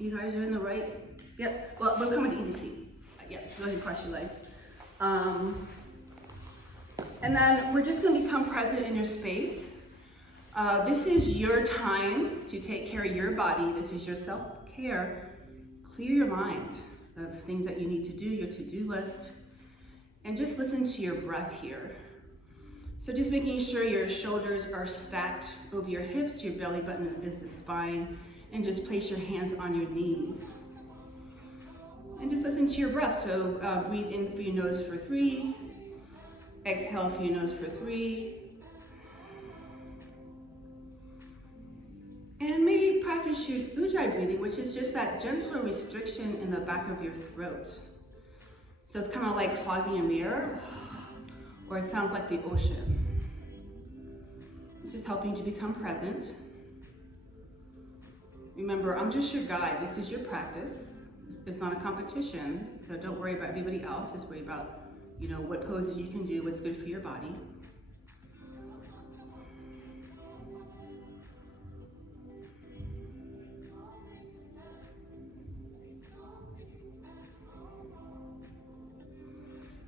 You guys are in the right, yep, well, we're coming to EDC. Yep, go ahead and cross your legs. And then we're just gonna become present in your space. This is your time to take care of your body. This is your self-care. Clear your mind of things that you need to do, your to-do list, and just listen to your breath here. So just making sure your shoulders are stacked over your hips, your belly button is the spine, and just place your hands on your knees. And just listen to your breath. So breathe in through your nose for 3, exhale through your nose for 3. And maybe practice your Ujjayi breathing, which is just that gentle restriction in the back of your throat. So it's kind of like fogging a mirror, or it sounds like the ocean. It's just helping you to become present. Remember, I'm just your guide. This is your practice. It's not a competition, so don't worry about everybody else. Just worry about, what poses you can do, what's good for your body.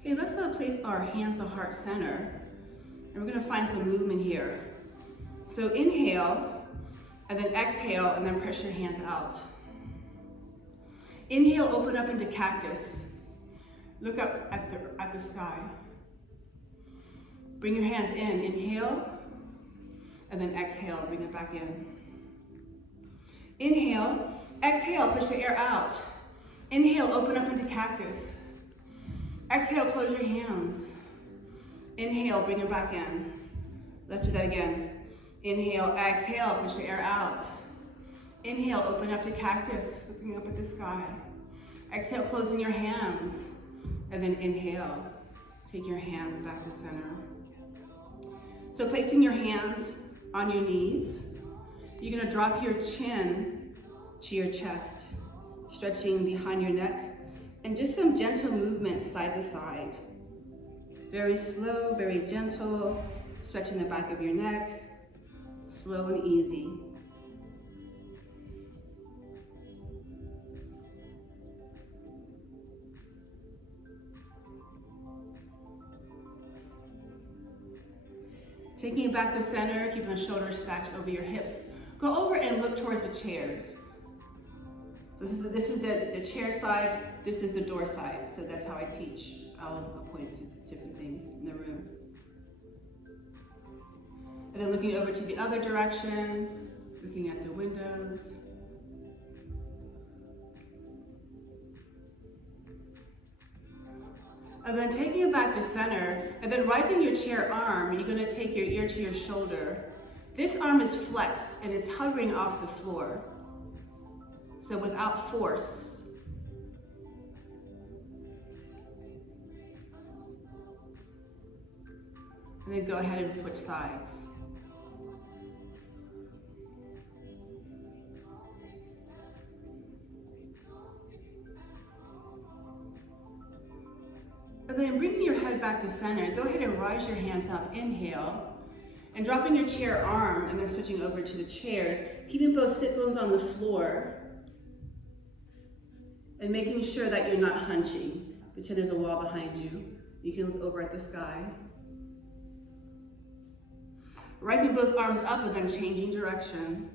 Okay, let's place our hands to heart center, and we're gonna find some movement here. So inhale, and then exhale, and then press your hands out. Inhale, open up into cactus. Look up at the sky. Bring your hands in, inhale, and then exhale, bring it back in. Inhale, exhale, push the air out. Inhale, open up into cactus. Exhale, close your hands. Inhale, bring it back in. Let's do that again. Inhale, exhale, push the air out. Inhale, open up to cactus, looking up at the sky. Exhale, closing your hands. And then inhale, take your hands back to center. So placing your hands on your knees, you're gonna drop your chin to your chest, stretching behind your neck, and just some gentle movement side to side. Very slow, very gentle, stretching the back of your neck, slow and easy. Taking it back to center, keeping the shoulders stacked over your hips. Go over and look towards the chairs. This is the chair side, this is the door side, so that's how I teach. I'll point to different things in the room. And then looking over to the other direction, looking at the windows. And then taking it back to center, and then rising your chair arm, you're gonna take your ear to your shoulder. This arm is flexed and it's hovering off the floor. So without force. And then go ahead and switch sides. And then bringing your head back to center, go ahead and rise your hands up, inhale, and dropping your chair arm and then switching over to the chairs, keeping both sit bones on the floor and making sure that you're not hunching. Pretend there's a wall behind you. You can look over at the sky. Rising both arms up and then changing direction.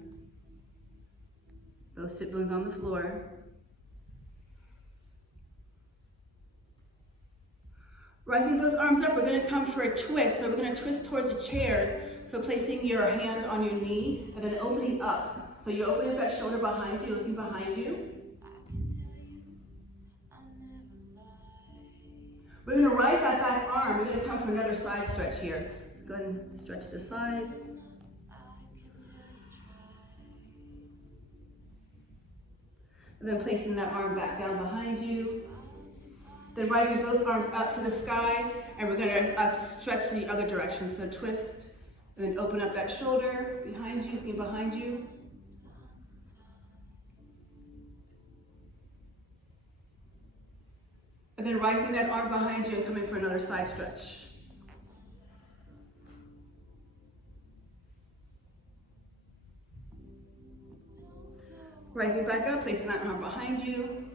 Both sit bones on the floor. Rising both arms up, we're gonna come for a twist. So we're gonna twist towards the chairs. So placing your hand on your knee and then opening up. So you open up that shoulder behind you, looking behind you. We're gonna rise that back arm. We're gonna come for another side stretch here. So go ahead and stretch the side. And then placing that arm back down behind you. Then rising both arms up to the sky, and we're gonna stretch the other direction. So twist, and then open up that shoulder behind you, looking behind you. And then rising that arm behind you and coming for another side stretch. Rising back up, placing that arm behind you.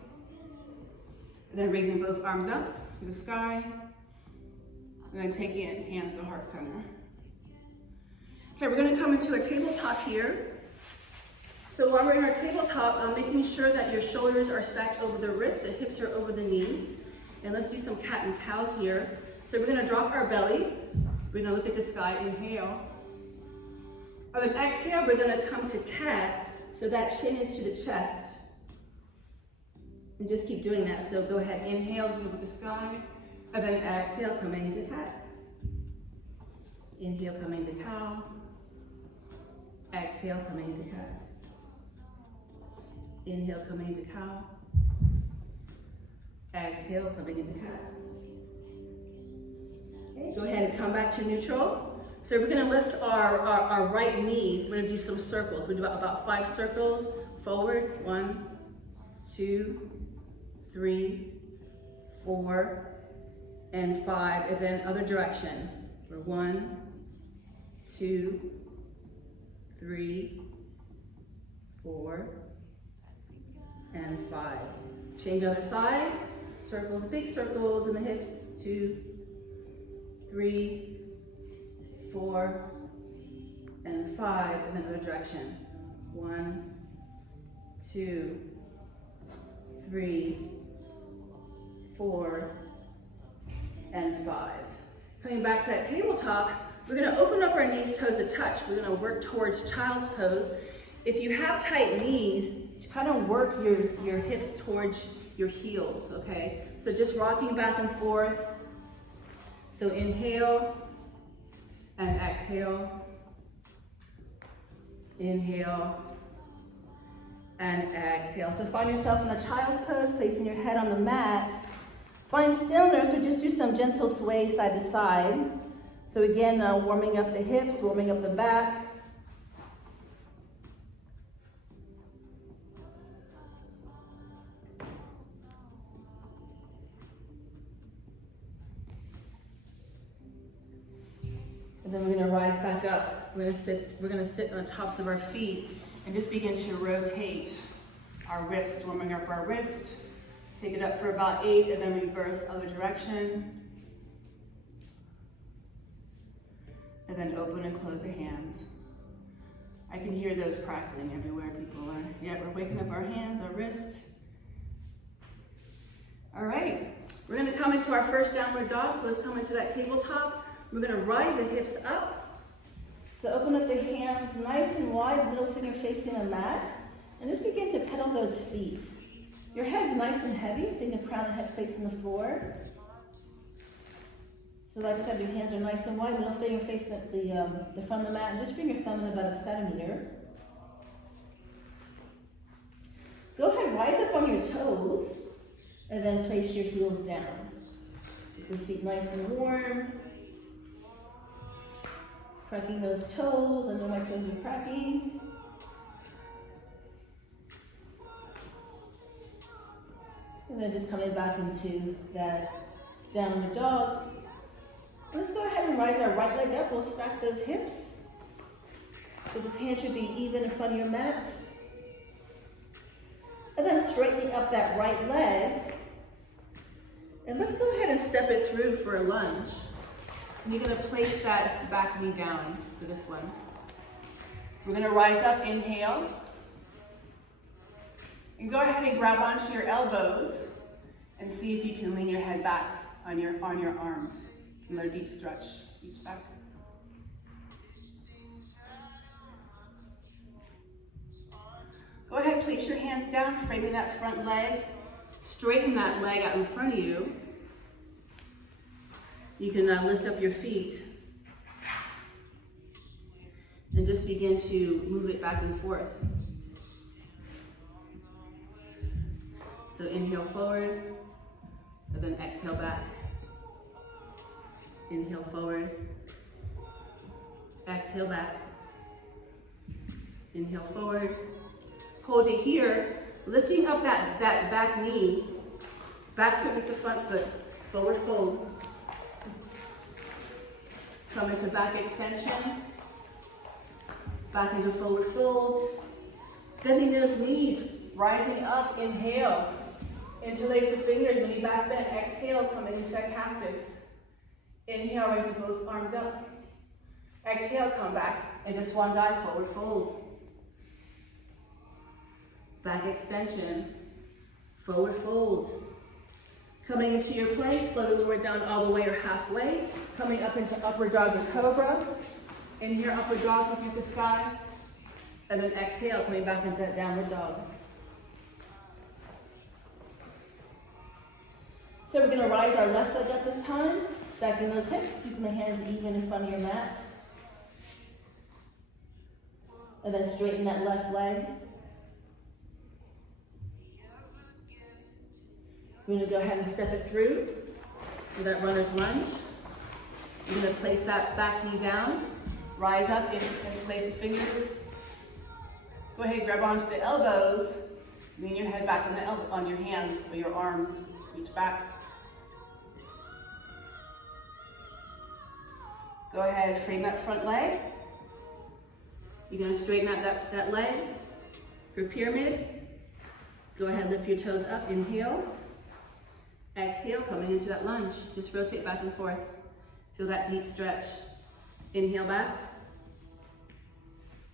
And then raising both arms up to the sky. And then taking it, hands to heart center. Okay, we're gonna come into a tabletop here. So while we're in our tabletop, making sure that your shoulders are stacked over the wrists, the hips are over the knees. And let's do some cat and cows here. So we're gonna drop our belly. We're gonna look at the sky, inhale. On an exhale, we're gonna come to cat, so that chin is to the chest. And just keep doing that. So go ahead, inhale, look at the sky. And then exhale, coming into cat. Inhale, coming to cow. Exhale, coming into cat. Inhale, coming into cow. Exhale, coming into cat. Okay, go ahead and come back to neutral. So we're gonna lift our right knee. We're gonna do some circles. We do about 5 circles forward. 1, 2, 3, 4, and 5. And then other direction. For 1, 2, 3, 4, and 5. Change other side. Circles, big circles in the hips. 2, 3, 4, and 5. And then other direction. 1, 2, 3, 4, and 5. Coming back to that tabletop, we're gonna open up our knees, toes to touch. We're gonna work towards child's pose. If you have tight knees, kind of work your hips towards your heels, okay? So just rocking back and forth. So inhale and exhale. Inhale and exhale. So find yourself in a child's pose, placing your head on the mat. Find stillness, so just do some gentle sway side to side. So again, warming up the hips, warming up the back. And then we're gonna rise back up. We're gonna sit on the tops of our feet and just begin to rotate our wrist, warming up our wrist. Take it up for about 8 and then reverse other direction. And then open and close the hands. I can hear those crackling everywhere people are. Yeah, we're waking up our hands, our wrists. All right, we're gonna come into our first downward dog. So let's come into that tabletop. We're gonna rise the hips up. So open up the hands nice and wide, middle finger facing the mat. And just begin to pedal those feet. Your head's nice and heavy, think the crown of the head facing the floor. So like I said, your hands are nice and wide, middle finger facing the front of the mat, and just bring your thumb in about 1 centimeter. Go ahead, rise up on your toes, and then place your heels down. Get those feet nice and warm. Cracking those toes, I know my toes are cracking. And then just coming back into that downward dog. Let's go ahead and rise our right leg up. We'll stack those hips. So this hand should be even in front of your mat. And then straightening up that right leg. And let's go ahead and step it through for a lunge. And you're gonna place that back knee down for this one. We're gonna rise up, inhale. And go ahead and grab onto your elbows and see if you can lean your head back on your arms. Another deep stretch, reach back. Go ahead, place your hands down, framing that front leg. Straighten that leg out in front of you. You can lift up your feet and just begin to move it back and forth. So inhale forward, and then exhale back. Inhale forward, exhale back. Inhale forward. Hold it here, lifting up that back knee, back foot meets the front foot, forward fold. Come into back extension, back into forward fold, Bending those knees, rising up, inhale. Interlace the fingers when you back bend. Exhale, coming into that cactus. Inhale, raising both arms up. Exhale, come back into swan dive, forward fold. Back extension, forward fold. Coming into your plank, slowly lower down all the way or halfway. Coming up into upward dog or cobra. Inhale, upward dog, looking at the sky. And then exhale, coming back into that downward dog. So we're gonna rise our left leg up this time. Stacking those hips, keeping the hands even in front of your mat. And then straighten that left leg. We're gonna go ahead and step it through with that runner's lunge. You're gonna place that back knee down, rise up, interlace the fingers. Go ahead, grab onto the elbows, lean your head back on your hands or your arms, reach back. Go ahead, frame that front leg. You're gonna straighten out that leg for pyramid. Go ahead, lift your toes up, inhale. Exhale, coming into that lunge. Just rotate back and forth. Feel that deep stretch. Inhale back.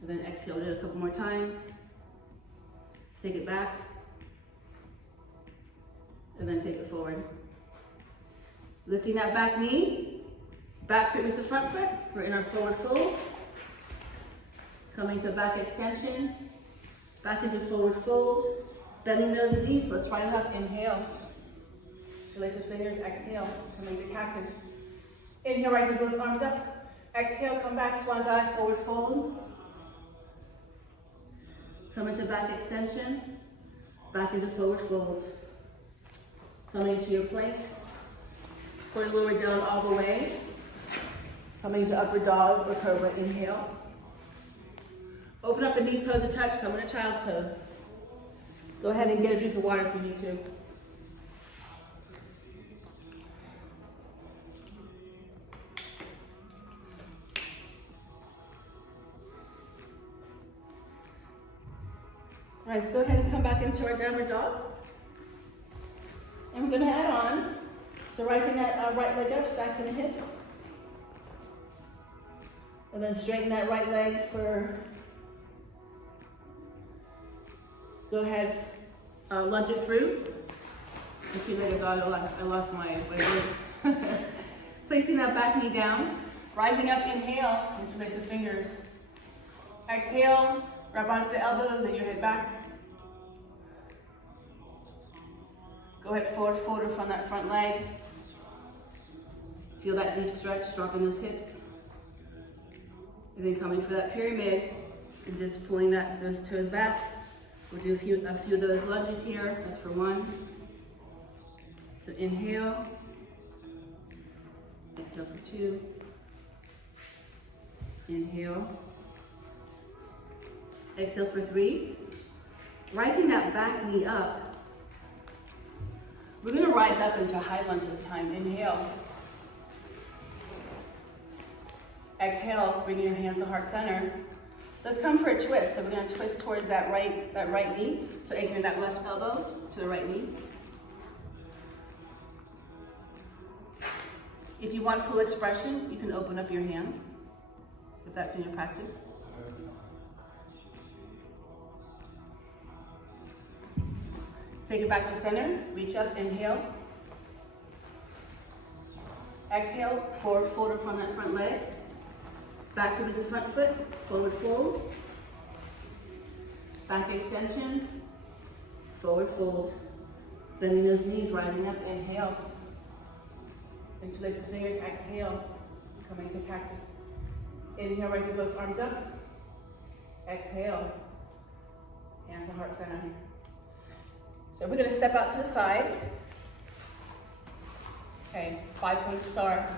And then exhale, do it a couple more times. Take it back. And then take it forward. Lifting that back knee. Back foot with the front foot. We're in our forward fold. Coming to back extension. Back into forward fold. Bending those knees. Let's rise up. Inhale. Interlace the fingers. Exhale. Coming to cactus. Inhale, rising both arms up. Exhale, come back, swan dive, forward fold. Come into back extension. Back into forward fold. Coming into your plank. Slowly lower down all the way. Coming to upward dog or cobra. Inhale. Open up the knees, toes to touch. Come into child's pose. Go ahead and get a drink of water if you need to. All right, let's go ahead and come back into our downward dog. And we're gonna add on. So rising that right leg up, stacking the hips. And then straighten that right leg for, go ahead, lunge it through. I'll see you later, dog, I lost my words. Placing that back knee down. Rising up, inhale, interlace the fingers. Exhale, grab onto the elbows and your head back. Go ahead, forward fold from that front leg. Feel that deep stretch, dropping those hips. And then coming for that pyramid and just pulling those toes back. We'll do a few of those lunges here. That's for one. So inhale. Exhale for two. Inhale. Exhale for three. Rising that back knee up. We're gonna rise up into high lunge this time. Inhale. Exhale, bring your hands to heart center. Let's come for a twist. So we're gonna twist towards that right knee. So anchoring that left elbow to the right knee. If you want full expression, you can open up your hands, if that's in your practice. Take it back to center, reach up, inhale. Exhale, forward fold from that front leg. Back foot is the front foot, forward fold. Back extension, forward fold. Bending those knees, rising up, inhale. Interlace the fingers, exhale, coming to cactus. Inhale, raising both arms up. Exhale, hands to heart center. So we're gonna step out to the side. Okay, 5-point star.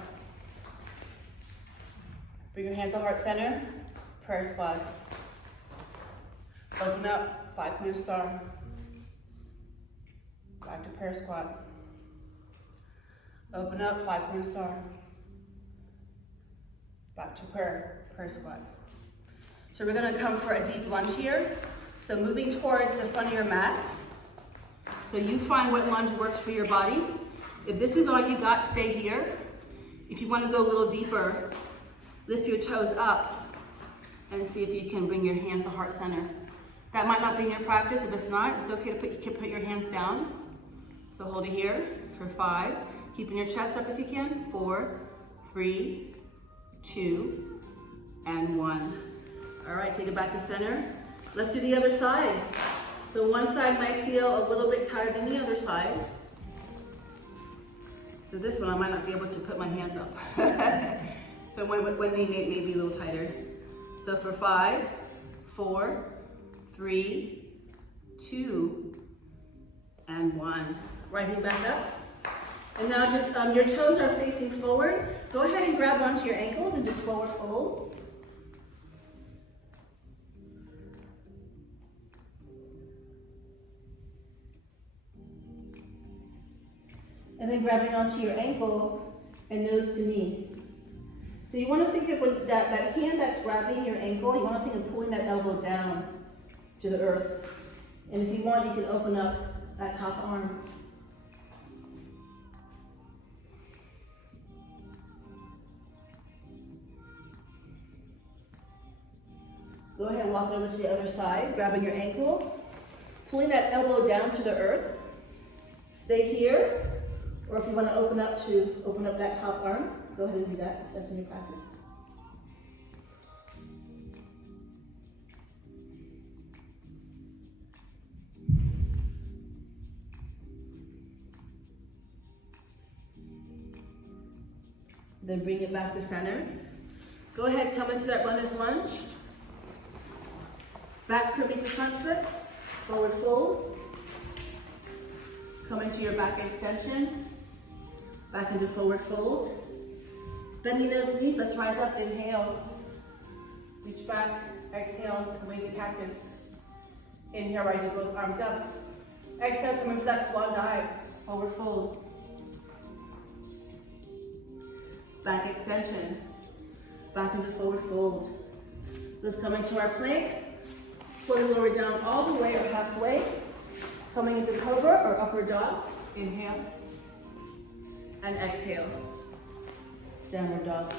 Bring your hands to heart center, prayer squad. Open up, 5-point star. Back to prayer squad. Open up, 5-point star. Back to prayer squad. So we're gonna come for a deep lunge here. So moving towards the front of your mat. So you find what lunge works for your body. If this is all you got, stay here. If you want to go a little deeper, lift your toes up and see if you can bring your hands to heart center. That might not be in your practice. If it's not, it's okay to put your hands down. So hold it here for 5. Keeping your chest up if you can. 4, 3, 2, and 1. All right, take it back to center. Let's do the other side. So one side might feel a little bit tighter than the other side. So this one I might not be able to put my hands up. So when they may be a little tighter. So for 5, 4, 3, 2, and 1. Rising back up. And now just your toes are facing forward. Go ahead and grab onto your ankles and just forward fold. And then grabbing onto your ankle and nose to knee. So you want to think of that hand that's grabbing your ankle, you want to think of pulling that elbow down to the earth. And if you want, you can open up that top arm. Go ahead and walk over to the other side, grabbing your ankle, pulling that elbow down to the earth. Stay here. Or if you want to open up that top arm, go ahead and do that. That's in your practice. Then bring it back to center. Go ahead, come into that runner's lunge. Back foot meets the front foot. Forward fold. Come into your back extension. Back into forward fold. Bend your nose beneath. Let's rise up. Inhale. Reach back. Exhale. Come into cactus. Inhale, rising both arms up. Exhale, come into that swan dive. Forward fold. Back extension. Back into forward fold. Let's come into our plank. Slowly lower down all the way or halfway. Coming into cobra or upward dog. Inhale. And exhale. Downward dog.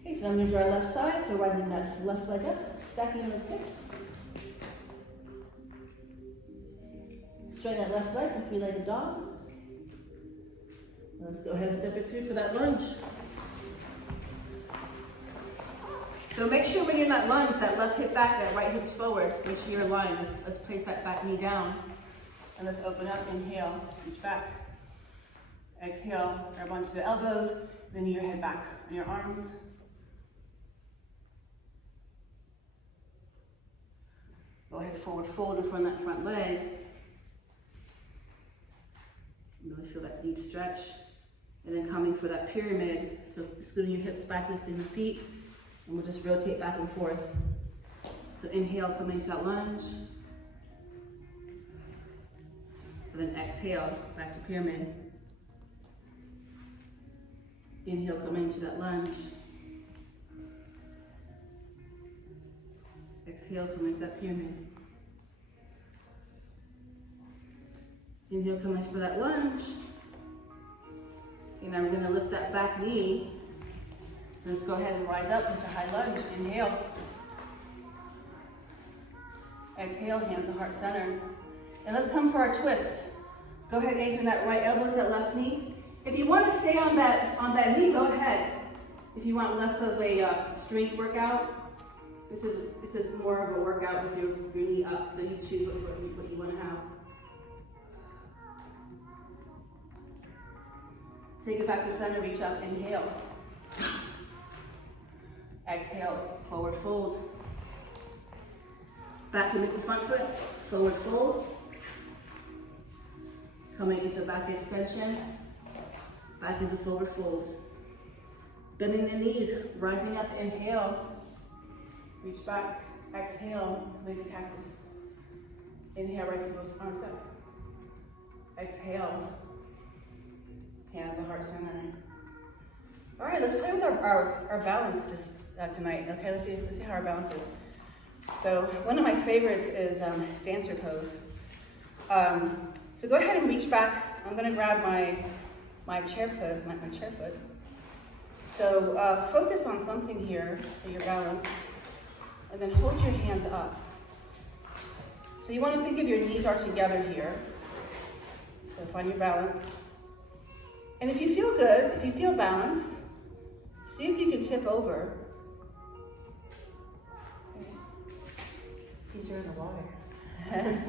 Okay, so I'm going to do our left side. So rising that left leg up, stacking those hips. Straighten that left leg, a three-legged dog. Let's go ahead and step it through for that lunge. So make sure when you're in that lunge, that left hip back, that right hip's forward. Make sure you're aligned. Let's place that back knee down. And let's open up, inhale, reach back. Exhale, grab onto the elbows, then your head back on your arms. Go ahead, forward fold in front of that front leg. Really feel that deep stretch. And then coming for that pyramid, so scooting your hips back, lifting the feet, and we'll just rotate back and forth. So inhale, coming into that lunge. And then exhale, back to pyramid. Inhale, coming into that lunge. Exhale, coming into that pyramid. Inhale, coming for that lunge. And now we're going to lift that back knee. Let's go ahead and rise up into high lunge. Inhale. Exhale, hands to heart center. And let's come for our twist. Let's go ahead and anchor that right elbow to that left knee. If you want to stay on that knee, go ahead. If you want less of a strength workout, this is more of a workout with your knee up. So you choose what you want to have. Take it back to center, reach up, inhale. Exhale, forward fold. Back to mix the front foot, forward fold. Coming into back extension, back into forward fold. Bending the knees, rising up, inhale. Reach back, exhale, make the cactus. Inhale, rising both arms up. Exhale. Hands to heart center. All right, let's play with our balance tonight. Okay, let's see how our balance is. So one of my favorites is dancer pose. So go ahead and reach back. I'm gonna grab my chair foot. So focus on something here, so you're balanced, and then hold your hands up. So you want to think of your knees are together here. So find your balance. And if you feel good, if you feel balanced, see if you can tip over. Okay. It's easier in the water. And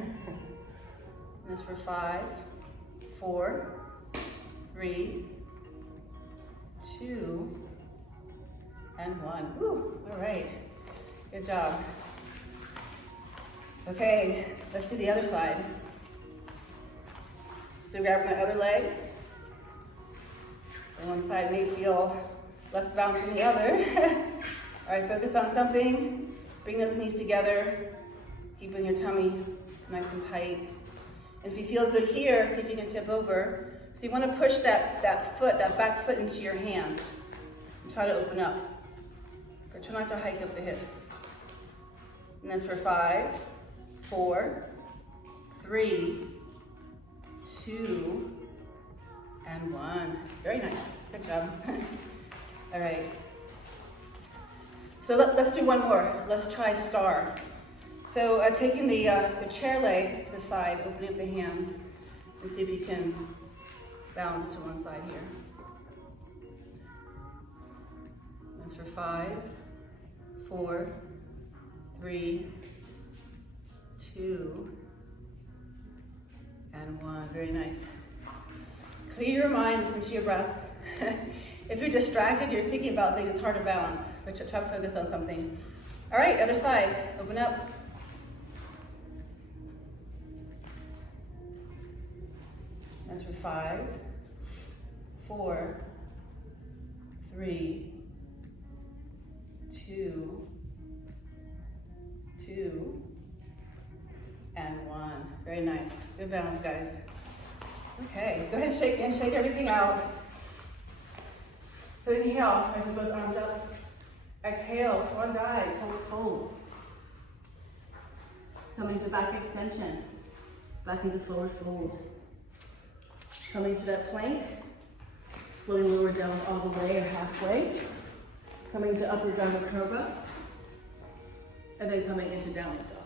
that's for 5, 4, 3, 2, and 1. Woo, all right, good job. Okay, let's do the other side. So grab my other leg. So one side may feel less bounce than the other. All right, focus on something. Bring those knees together, keeping your tummy nice and tight. And if you feel good here, see if you can tip over. So you want to push that back foot into your hand. And try to open up. Or try not to hike up the hips. And that's for 5, 4, 3, 2, and 1. Very nice. Good job. All right. So let's do one more. Let's try star. So taking the chair leg to the side, opening up the hands, and see if you can balance to one side here. That's for 5, 4, 3, 2, and 1. Very nice. Clear your mind, listen to your breath. If you're distracted, you're thinking about things, it's hard to balance, but try to focus on something. All right, other side, open up. That's for 5, 4, 3, 2, and 1. Very nice. Good balance, guys. Okay, go ahead and shake everything out. So inhale, press both arms up. Exhale, swan dive, forward fold. Coming to back extension, back into forward fold. Coming to that plank, slowly lower down all the way or halfway. Coming to upward downward curve up, and then coming into downward dog.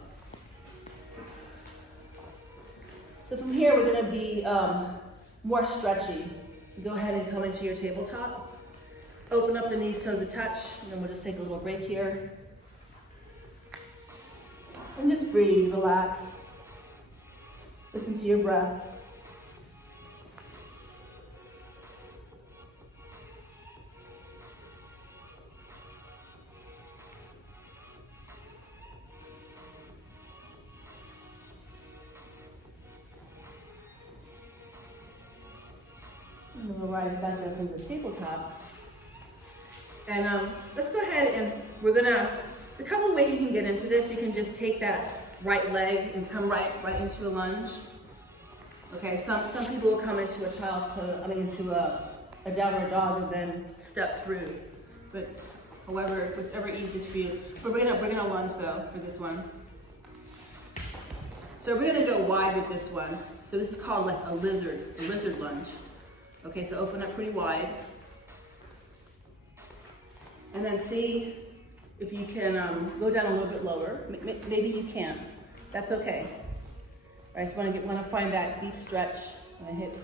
So from here, we're gonna be more stretchy. So go ahead and come into your tabletop. Open up the knees, toes to touch, and then we'll just take a little break here. And just breathe, relax. Listen to your breath. And we'll rise back up into the tabletop. And let's go ahead and we're gonna, there's a couple of ways you can get into this. You can just take that right leg and come right into a lunge. Okay, some people will come into a child's pose, into a downward dog and then step through. But however, whatever easiest for you. But we're gonna lunge though for this one. So we're gonna go wide with this one. So this is called like a lizard lunge. Okay, so open up pretty wide. And then see if you can go down a little bit lower. Maybe you can't. That's okay. I just want to find that deep stretch in the hips.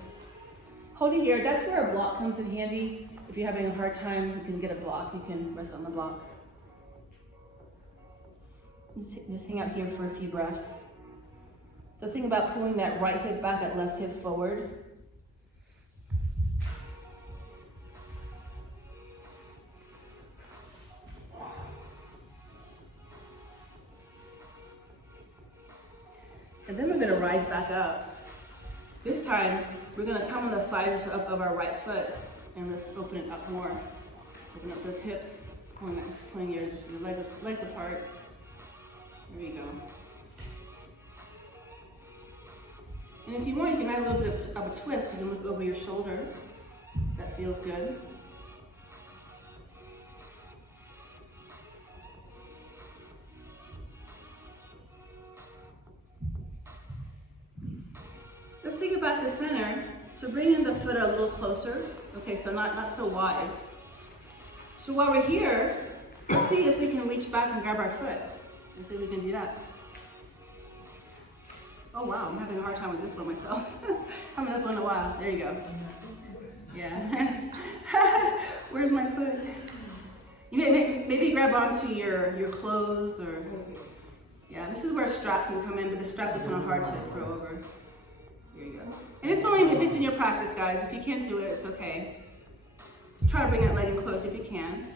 Hold it here. That's where a block comes in handy. If you're having a hard time, you can get a block. You can rest on the block. Just hang out here for a few breaths. So think about pulling that right hip back, that left hip forward. And then we're gonna rise back up. This time, we're gonna come on the sides of our right foot and let's open it up more. Open up those hips, pulling your legs apart. There you go. And if you want, you can add a little bit of a twist. You can look over your shoulder. That feels good. get back to center. So bring in the foot a little closer. Okay, so not so wide. So while we're here, let's see if we can reach back and grab our foot. Let's see if we can do that. Oh wow, I'm having a hard time with this one myself. I haven't done this one in a while. There you go. Yeah. Where's my foot? You maybe grab onto your clothes or, yeah, this is where a strap can come in, but the straps are kind of hard to throw over. Here you go. And it's only if it's in your practice, guys. If you can't do it, it's okay. Try to bring that leg in close if you can.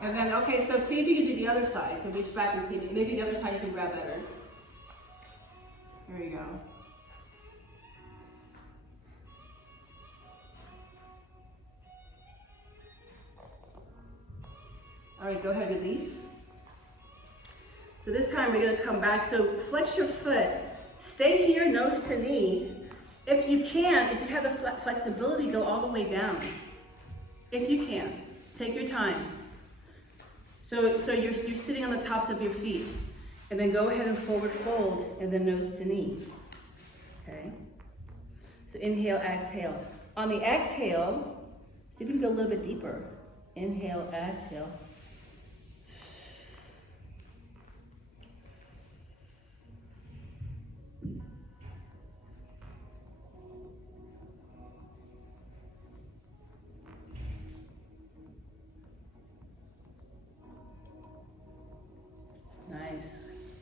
And then, okay, so see if you can do the other side. So reach back and see, maybe the other side you can grab better. There you go. All right, go ahead, release. So this time we're gonna come back. So flex your foot, stay here, nose to knee. If you can, if you have the flexibility, go all the way down. If you can, take your time. So you're sitting on the tops of your feet. And then go ahead and forward fold, and then nose to knee. Okay? So inhale, exhale. On the exhale, see if you can go a little bit deeper. Inhale, exhale. Nice.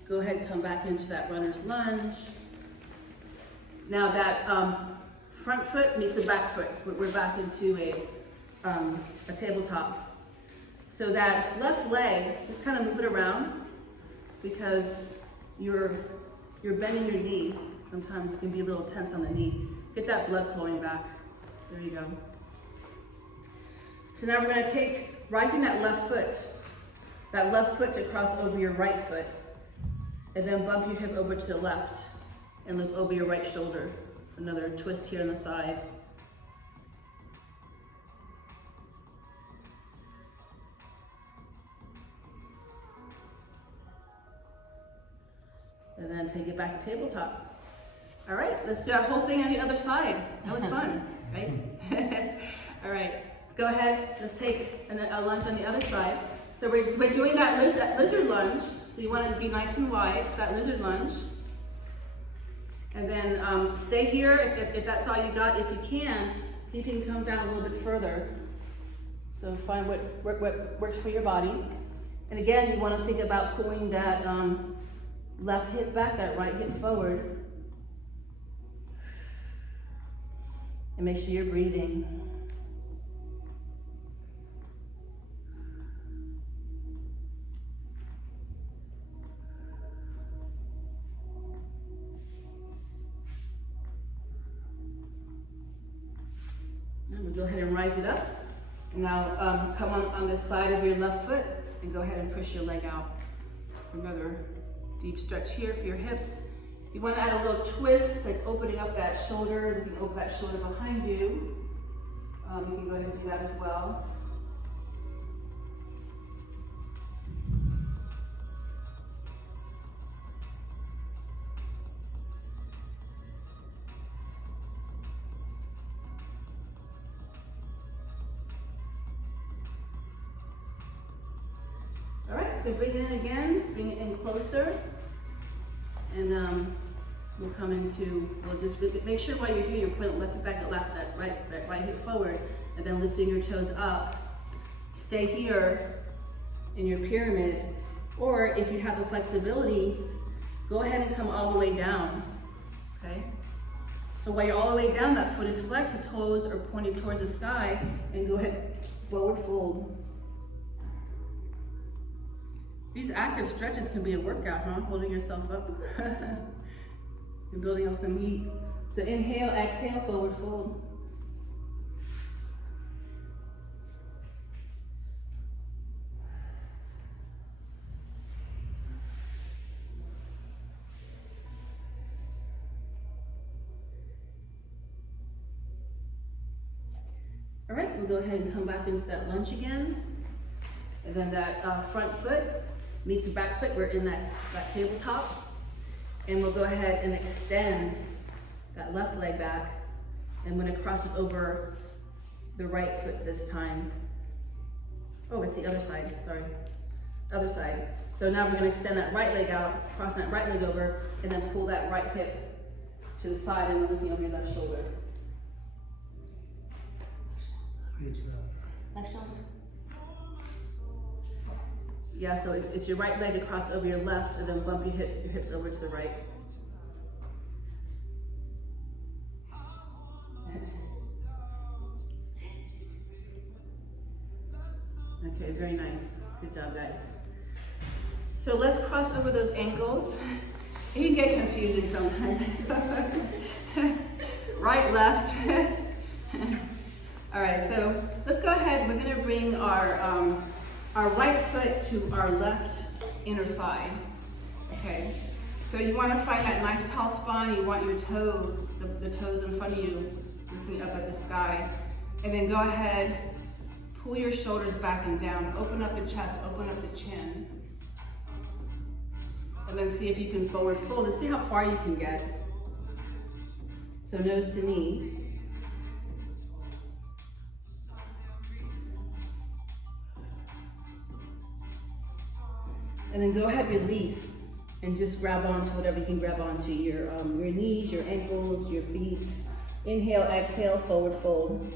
Go ahead and come back into that runner's lunge. Now that front foot meets the back foot. We're back into a tabletop. So that left leg, just kind of move it around because you're bending your knee. Sometimes it can be a little tense on the knee. Get that blood flowing back. There you go. So now we're going to take, rising that left foot to cross over your right foot. And then bump your hip over to the left and look over your right shoulder. Another twist here on the side. And then take it back to tabletop. All right, let's do that whole thing on the other side. That was fun, right? All right, let's go ahead. Let's take a lunge on the other side. So we're doing that lizard lunge. So you want it to be nice and wide, that lizard lunge. And then stay here if that's all you got. If you can, see if you can come down a little bit further. So find what works for your body. And again, you want to think about pulling that left hip back, that right hip forward. And make sure you're breathing. Go ahead and rise it up. Now come on this side of your left foot and go ahead and push your leg out. Another deep stretch here for your hips. You want to add a little twist, like opening up that shoulder. You can open that shoulder behind you. You can go ahead and do that as well. So bring it in again, bring it in closer, and we'll come into, we'll just make sure while you're here, you're putting left foot back, that right hip forward, and then lifting your toes up. Stay here in your pyramid, or if you have the flexibility, go ahead and come all the way down, okay? So while you're all the way down, that foot is flexed, the toes are pointing towards the sky, and go ahead, forward fold. These active stretches can be a workout, huh? Holding yourself up. You're building up some heat. So inhale, exhale, forward fold. All right, we'll go ahead and come back into that lunge again. And then that front foot meets the back foot. We're in that tabletop. And we'll go ahead and extend that left leg back. I'm gonna cross it over the right foot this time. Oh, it's the other side, sorry. Other side. So now we're gonna extend that right leg out, cross that right leg over, and then pull that right hip to the side and looking over your left shoulder. Left shoulder. Yeah, so it's your right leg to cross over your left and then bump your hips over to the right. Okay, very nice. Good job, guys. So let's cross over those ankles. It can get confusing sometimes. Right, left. All right, so let's go ahead. We're gonna bring our right foot to our left inner thigh. Okay, so you wanna find that nice tall spine. You want your toes, the toes in front of you, looking up at the sky. And then go ahead, pull your shoulders back and down. Open up the chest, open up the chin. And then see if you can forward fold and see how far you can get. So nose to knee. And then go ahead, release, and just grab onto whatever you can grab onto, your knees, your ankles, your feet. Inhale, exhale, forward fold.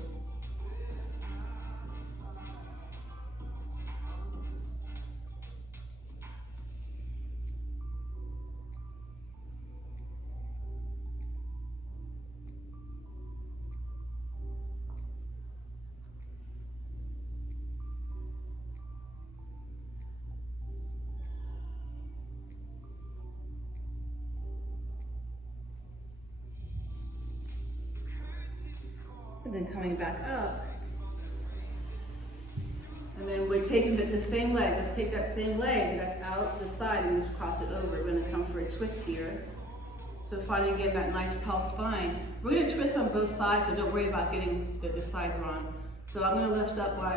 And then coming back up. And then we're taking the same leg. Let's take that same leg that's out to the side and just cross it over. We're gonna come for a twist here. So finding again that nice tall spine. We're gonna twist on both sides, so don't worry about getting the sides wrong. So I'm gonna lift up my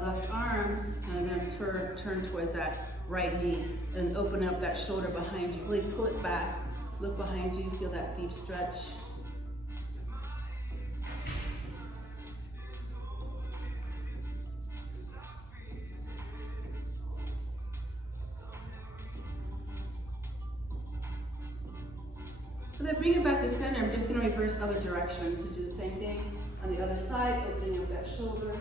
left arm, and I'm gonna turn towards that right knee and open up that shoulder behind you. Really pull it back. Look behind you, feel that deep stretch. So then bring it back to center. I'm just going to reverse other directions. Just do the same thing on the other side, opening up that shoulder.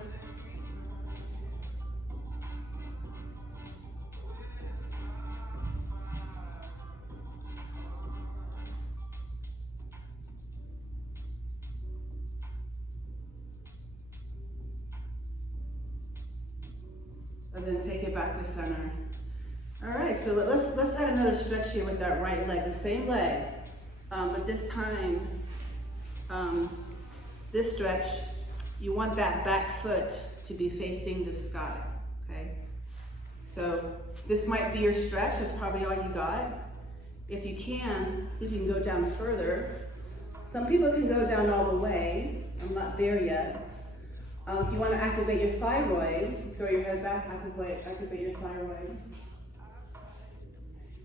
And then take it back to center. All right, so let's add another stretch here with that right leg, the same leg. But this time, this stretch, you want that back foot to be facing the sky, okay? So this might be your stretch, that's probably all you got. If you can, see if you can go down further. Some people can go down all the way. I'm not there yet. If you want to activate your thyroid, throw your head back, activate your thyroid.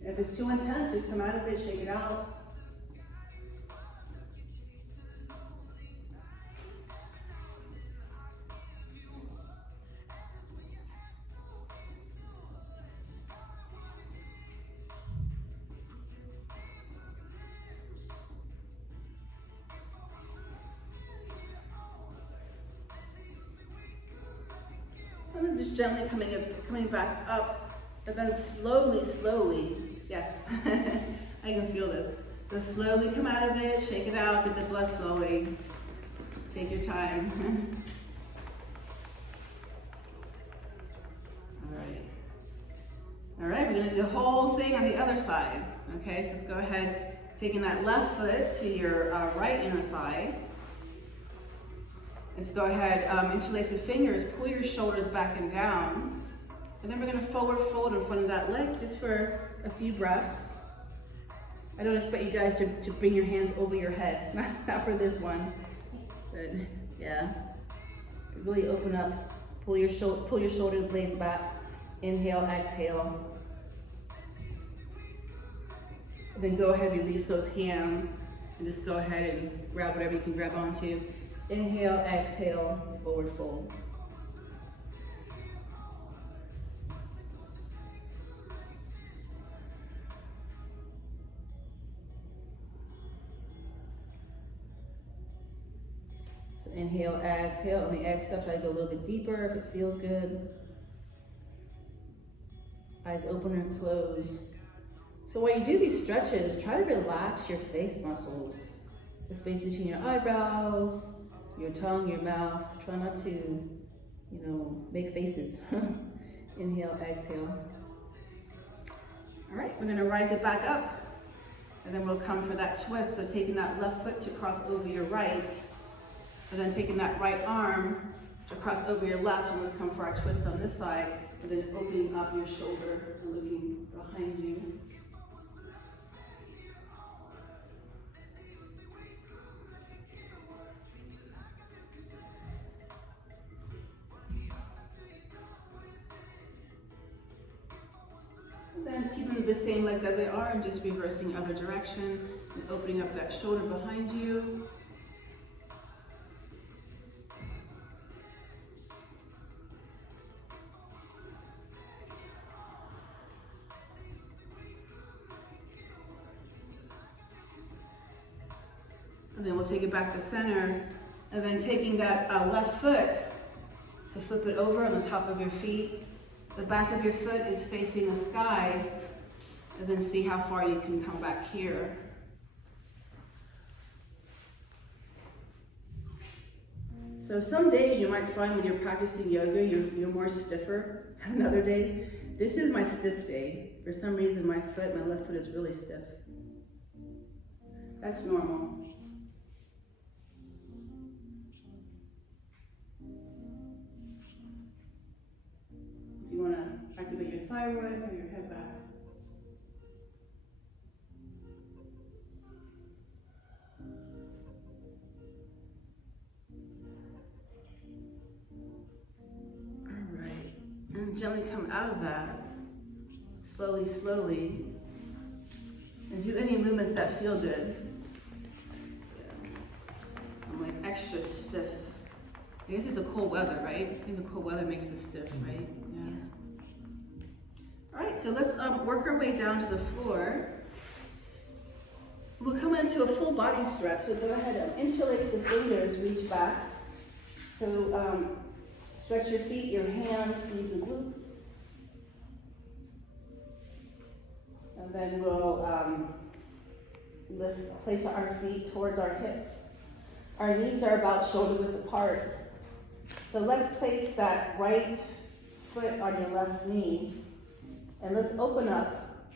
If it's too intense, just come out of it, shake it out. And then just gently coming back up, and then slowly, yes, I can feel this. Just slowly come out of it, shake it out, get the blood flowing. Take your time. All right, we're gonna do the whole thing on the other side. Okay, so let's go ahead, taking that left foot to your right inner thigh. Let's go ahead, interlace the fingers, pull your shoulders back and down. And then we're gonna forward fold in front of that leg just for a few breaths. I don't expect you guys to bring your hands over your head, not for this one. But yeah, really open up, pull your shoulder blades back. Inhale, exhale. And then go ahead, release those hands. And just go ahead and grab whatever you can grab onto. Inhale, exhale, forward fold. So inhale, exhale. On the exhale, try to go a little bit deeper if it feels good. Eyes open or close. So while you do these stretches, try to relax your face muscles. The space between your eyebrows, your tongue, your mouth. Try not to, make faces. Inhale, exhale. All right, we're gonna rise it back up. And then we'll come for that twist. So taking that left foot to cross over your right. And then taking that right arm to cross over your left. And let's come for our twist on this side. And then opening up your shoulder and looking behind you. Then keeping the same legs as they are and just reversing other direction and opening up that shoulder behind you. And then we'll take it back to center and then taking that left foot to flip it over on the top of your feet. The back of your foot is facing the sky, and then see how far you can come back here. So some days you might find when you're practicing yoga, you're more stiffer. Another day, this is my stiff day. For some reason, my left foot is really stiff. That's normal. You want to activate your thyroid or your head back. All right, and gently come out of that, slowly, slowly, and do any movements that feel good. Yeah. I'm like extra stiff. I guess it's a cold weather, right? I think the cold weather makes us stiff, right? Yeah. All right, so let's work our way down to the floor. We'll come into a full body stretch. So go ahead and interlace the fingers, reach back. So stretch your feet, your hands, squeeze the glutes. And then we'll place our feet towards our hips. Our knees are about shoulder width apart. So let's place that right foot on your left knee, and let's open up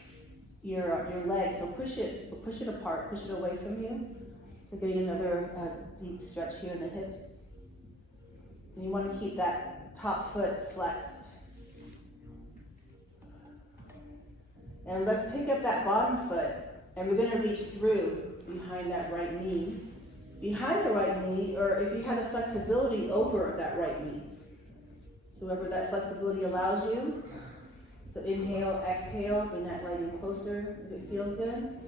your legs. So push it apart, push it away from you. So getting another deep stretch here in the hips. And you want to keep that top foot flexed. And let's pick up that bottom foot, and we're going to reach through behind that right knee. Behind the right knee, or if you have the flexibility over that right knee. So wherever that flexibility allows you. So inhale, exhale, bring that leg in closer if it feels good.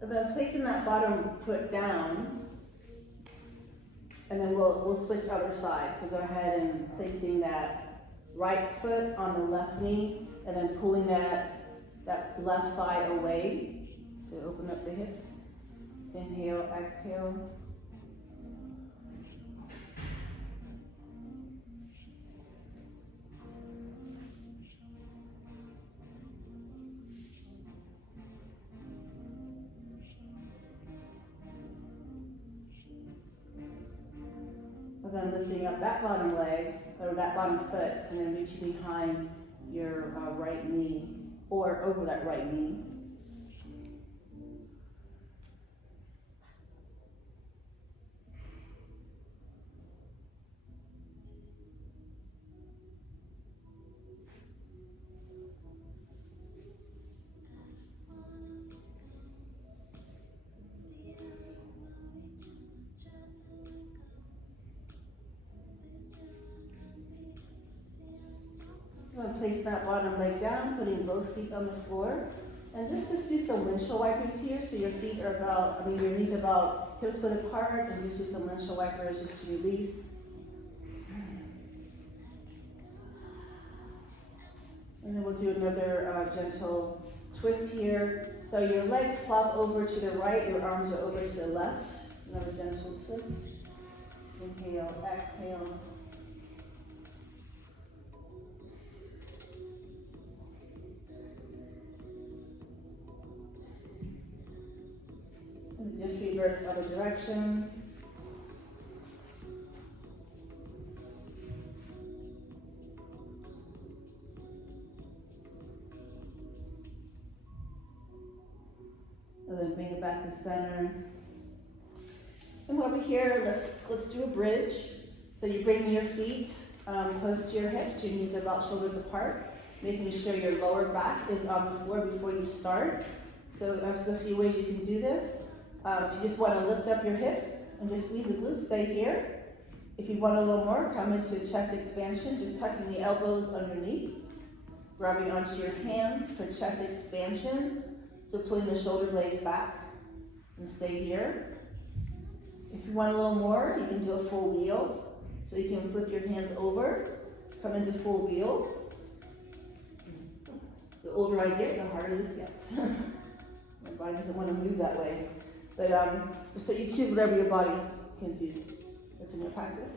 And then placing that bottom foot down, and then we'll switch other sides. So go ahead and placing that right foot on the left knee, and then pulling that left thigh away to open up the hips. Inhale, exhale. Then lifting up that bottom leg, or that bottom foot, and then reaching behind your right knee, or over that right knee. I'm going to place that bottom leg down, putting both feet on the floor. And just do some windshield wipers here, so your feet are about, your knees are about hips width apart, and just do some windshield wipers just to release. And then we'll do another gentle twist here. So your legs flop over to the right, your arms are over to the left. Another gentle twist. Inhale, exhale. And just reverse other direction. And then bring it back to center. And over here, let's do a bridge. So you bring your feet close to your hips, your knees are about shoulder width apart, making sure your lower back is on the floor before you start. So there's a few ways you can do this. If you just want to lift up your hips and just squeeze the glutes, stay here. If you want a little more, come into chest expansion, just tucking the elbows underneath, grabbing onto your hands for chest expansion. So pulling the shoulder blades back and stay here. If you want a little more, you can do a full wheel. So you can flip your hands over, come into full wheel. The older I get, the harder this gets. My body doesn't want to move that way. But so you choose whatever your body can do. That's in your practice.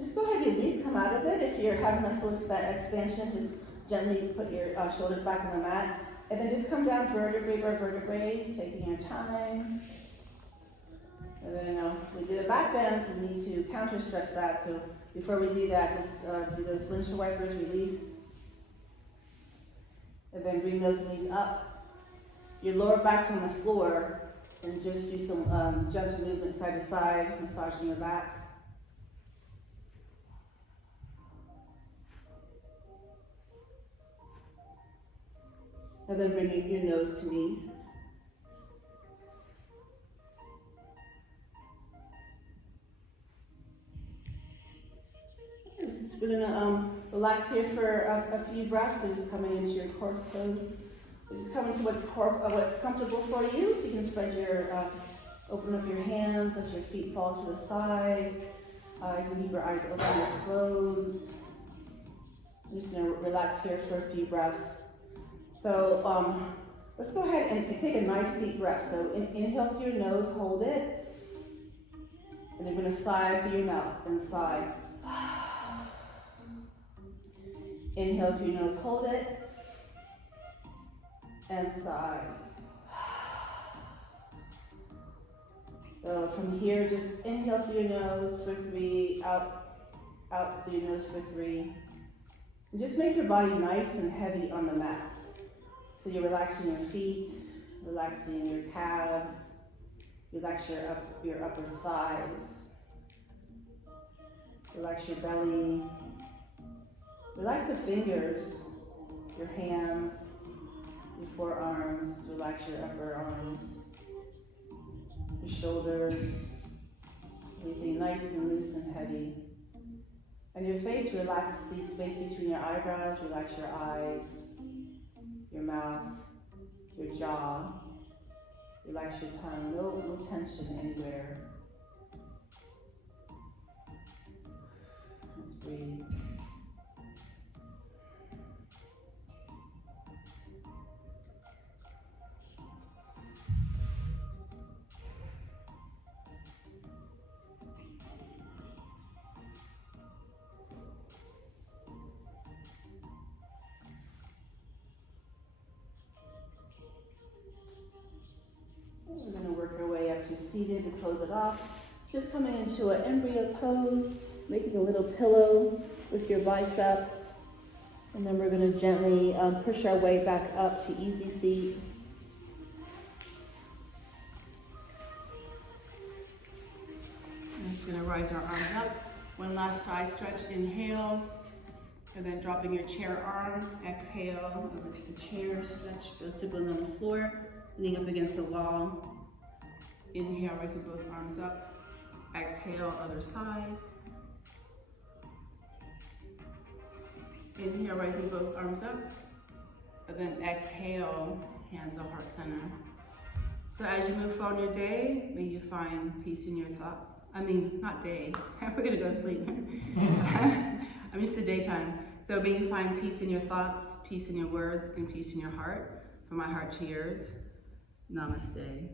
Just go ahead and at least come out of it. If you're having a full expansion, just gently put your shoulders back on the mat. And then just come down vertebrae by vertebrae, taking your time. And then we did a back bend, so we need to counter stretch that. So before we do that, just do those windshield wipers, release. And then bring those knees up. Your lower back's on the floor, and just do some gentle movement side to side, massaging your back. And then bringing your nose to knee. We're gonna relax here for a few breaths. So just coming into your corpse pose. So just coming to what's comfortable for you. So you can spread your, open up your hands, let your feet fall to the side. You can keep your eyes open or closed. I'm just gonna relax here for a few breaths. So let's go ahead and take a nice deep breath. So inhale through your nose, hold it. And then we're gonna sigh through your mouth and sigh. Inhale through your nose, hold it. And sigh. So from here, just inhale through your nose for 3, out through your nose for 3. And just make your body nice and heavy on the mat. So you're relaxing your feet, relaxing your calves, relax your upper thighs, relax your belly, relax the fingers, your hands, your forearms, relax your upper arms, your shoulders, everything nice and loose and heavy. And your face, relax the space between your eyebrows, relax your eyes, your mouth, your jaw, relax your tongue, no tension anywhere. Let's breathe. We're going to work our way up to seated to close it off. Just coming into an embryo pose, making a little pillow with your bicep. And then we're going to gently push our way back up to easy seat. I'm just going to rise our arms up. One last side stretch, inhale. And then dropping your chair arm, exhale over to the chair, stretch, feel sibling on the floor. leaning up against the wall. Inhale, raising both arms up. Exhale, other side. Inhale, raising both arms up. And then exhale, hands to heart center. So as you move forward in your day, may you find peace in your thoughts. I mean, not day. We're gonna go to sleep. I'm used to daytime. So may you find peace in your thoughts, peace in your words, and peace in your heart. From my heart to yours. Namaste.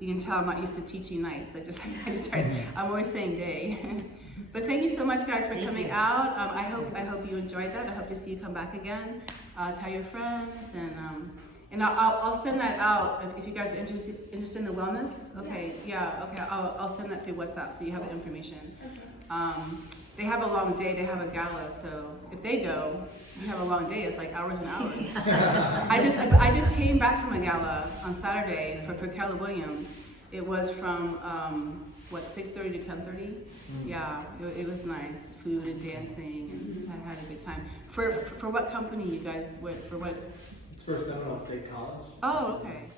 You can tell I'm not used to teaching nights. I'm always saying day. But thank you so much, guys, for coming out. I hope you enjoyed that. I hope to see you come back again. Tell your friends, and I'll send that out if you guys are interested in the wellness. Okay, yeah, okay. I'll send that through WhatsApp so you have the information. They have a long day. They have a gala, so if they go, you have a long day. It's like hours and hours. I just came back from a gala on Saturday for Keller Williams. It was from 6:30 to 10:30. Yeah, it was nice. Food and dancing, and I had a good time. For what company you guys went? For what? It's for Seminole State College. Oh, okay.